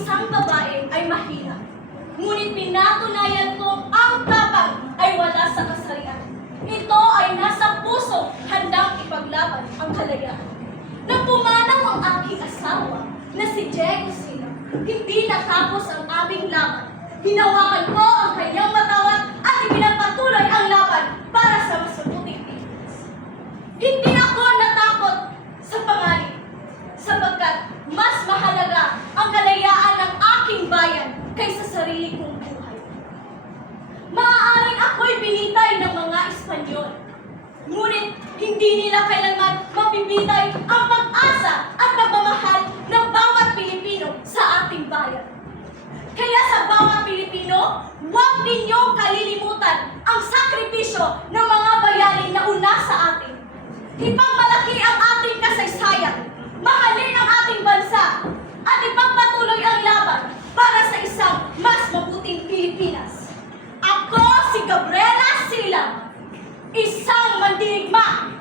isang babae ay mahina. Ngunit pinatunayan kong ang tapang ay wala sa kasarian. Ito ay nasa puso, handang ipaglaban ang kalayaan. Nang pumanaw ang aking asawa na si Diego Sino, hindi natapos ang aming laban. Hinawakan ko ang kanyang matawan at ipinagpatuloy ang laban para sa masabuting Pilipinas. Hindi ako natakot sa panganib, sapagkat mas mahalaga ang kalayaan ng aking bayan kaysa sarili kong buhay. Maaaring ako'y binitay ng mga Espanyol, ngunit hindi nila kailanman mapipitay ang pag-asa at pagmamahal ng bawat Pilipino sa ating bayan. Kaya sa bawat Pilipino, huwag ninyong kalilimutan ang sakripisyo ng mga bayaning nauna sa atin. Ipagmalaki ang ating kasaysayan, mahalin ang ating bansa, at ipagpatuloy ang laban para sa isang mas mabuting Pilipinas. Ako si Gabriela Silang, isang mandirigma